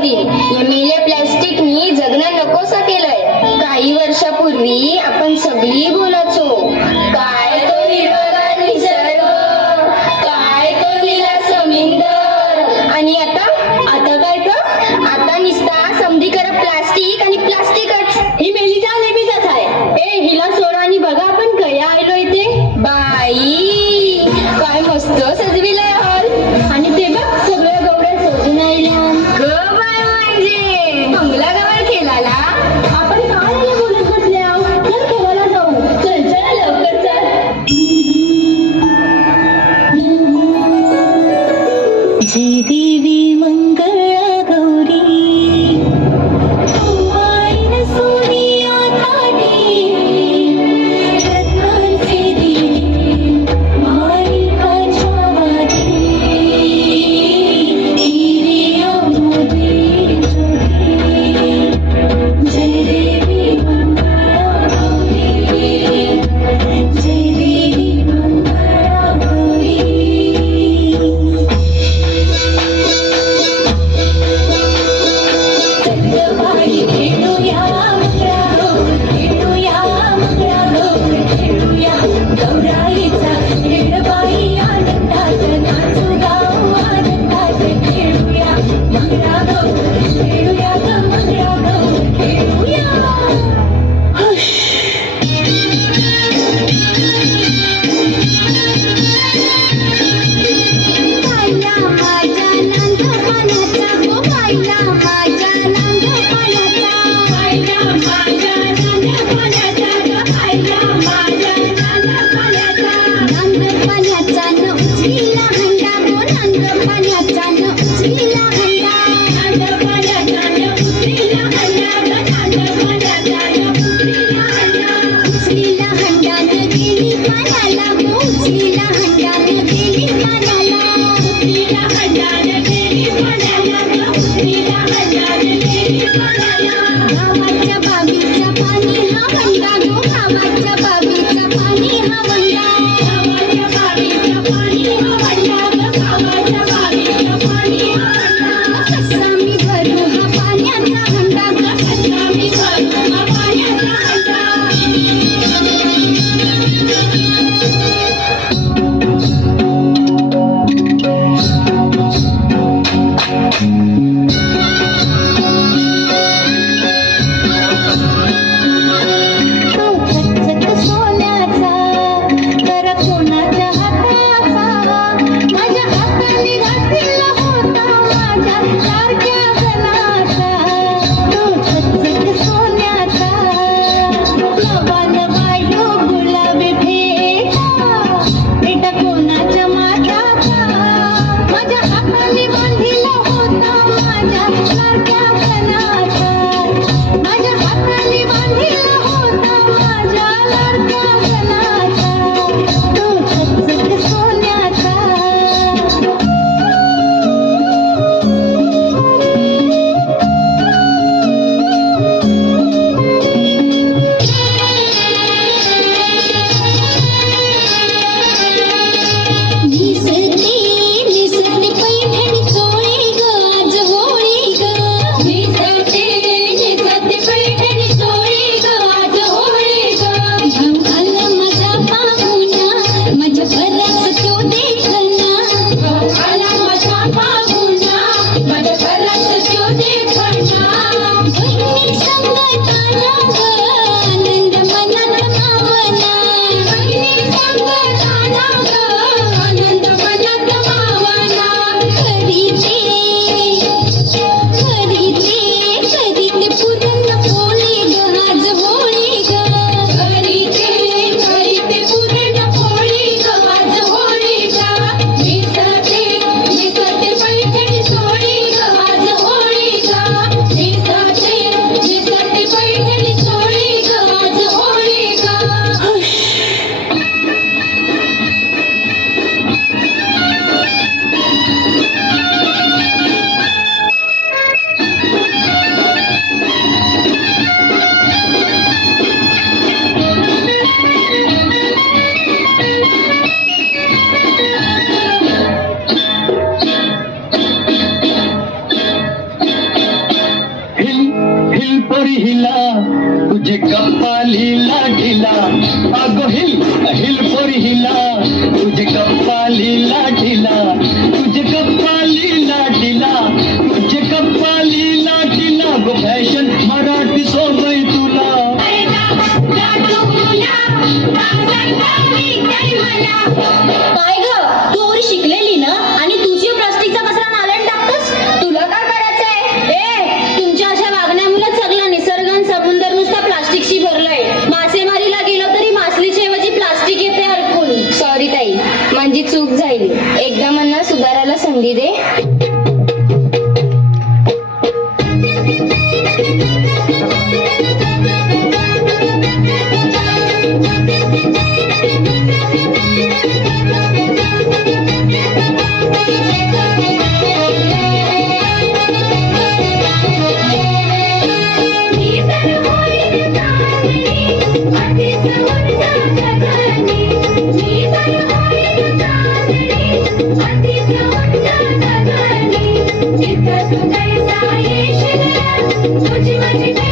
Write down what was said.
देईल. या मेल्या प्लॅस्टिकनी जगणं नकोसं केलंय. काही वर्षापूर्वी आपण सगळी बोलायचो, काय तो हिरवागार निसर्ग, काय तो निळा समुद्र. आणि आता काय तर आता निसता समधीकडे प्लास्टिक आणि प्लास्टिकच. ही मेलीचा नेहमीच आहे. ए हिला सोडा आणि बघा आपण कया आलो इथे. बाई काय मस्त सजविलंय हॉल. आणि ते बघ सगळ्या गवड्या सजून आल्या. ग बाय म्हणजे बंगला गवळ खेळाला. आपण काय बोलत बसल्या. चल खेळायला जाऊ. चल चला लवकर चल. जय देवी मंगळा गौरी कुमारीन सोनिया थाटी रत्नांचे दिवे माणिकाच्या वाती हिरे अमोदी जोडी. जय देवी मंगळा गौरी जय देवी मंगळा गौरी. सगळं खेळूया मंगळा गौर खेळूया मंगळा गौर खेळूया गौराईचा खेळ बाई आनंदात नाचू गाऊ आनंदात खेळूया मंगळा गौर खेळूया ग मंगळा गौर खेळूया. पाहिला माझ्या नांदपाण्याचा गो पाहिला माझ्या नांदपाण्याचा पाहिला माझ्या नांदपाण्याचा ग पाहिला माझ्या नांदपाण्याचा. नांदपाण्याचा न उचलीला हंडा गो नांदपाण्याचा न उचलीला हंडा. नांदपाण्याचा न उचलीला हंडा ग नांदपाण्याचा न उचलीला हंडा. उचलीला हंडा न गेली पाण्याला गो उचलीला हंडा न गेली पाण्याला. उचलीला हंडा न गेली पाण्याला ग उचलीला हंडा न गेली पाण्याला. गावाच्या बाबीचा पाणी हा वंडा गो गावाच्या बाबीचा पाणी हा वंडा. गावाच्या बाबीचा पाणी हा वंडा ग गावाच्या बाबीचा पाणी हा वंडा. कसा मी भरू हा पाण्याचा हंडा ग कसा मी भरू हा पाण्याचा हंडा. तो चकचक सोन्याचा तर कोणाच्या हाताचा. माझ्या हाताने घातलेला होता माझ्या सारख्या गणाचा. तो चकचक सोन्याचा लवान वायो गुलाबी भेटा कोणाच्या माथ्याचा. माझ्या हाताने बांधिला होता माझ्या हिल पोरी हिला तुझे कपालीला ढिला अगो हिल पोरी हिला तुझे कपालीला ढिला तुझे कपालीला ढिला तुझे कपालीला ढिला गो फॅशन मराठी सोबई तुला काय ग तू एवढी शिकलेली ना आणि तुझी प्लास्टिकचा कचरा नाल्यात टाकतोस तुला काय करायचंय ए तुमच्या अशा वागण्यामुळे सगळा निसर्ग आणि समुद्र नुसता प्लास्टिकशी भरलाय मासेमारीला गेलो तरी मासलीच्या ऐवजी प्लास्टिक येते अडकून सॉरी ताई माझी चूक झाली एकदा मला सुधारायला संधी दे तुझी माझी